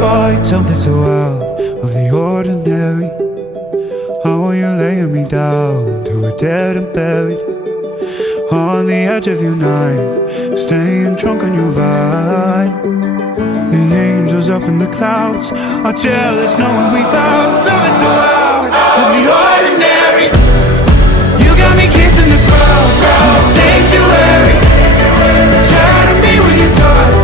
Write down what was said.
find something so out of the ordinary. How are you laying me down to a dead and buried on the edge of your night, staying drunk on your vine. The angels up in the clouds are jealous knowing we found something so out of the ordinary. You got me kissing the ground in the sanctuary, trying to be with your touch.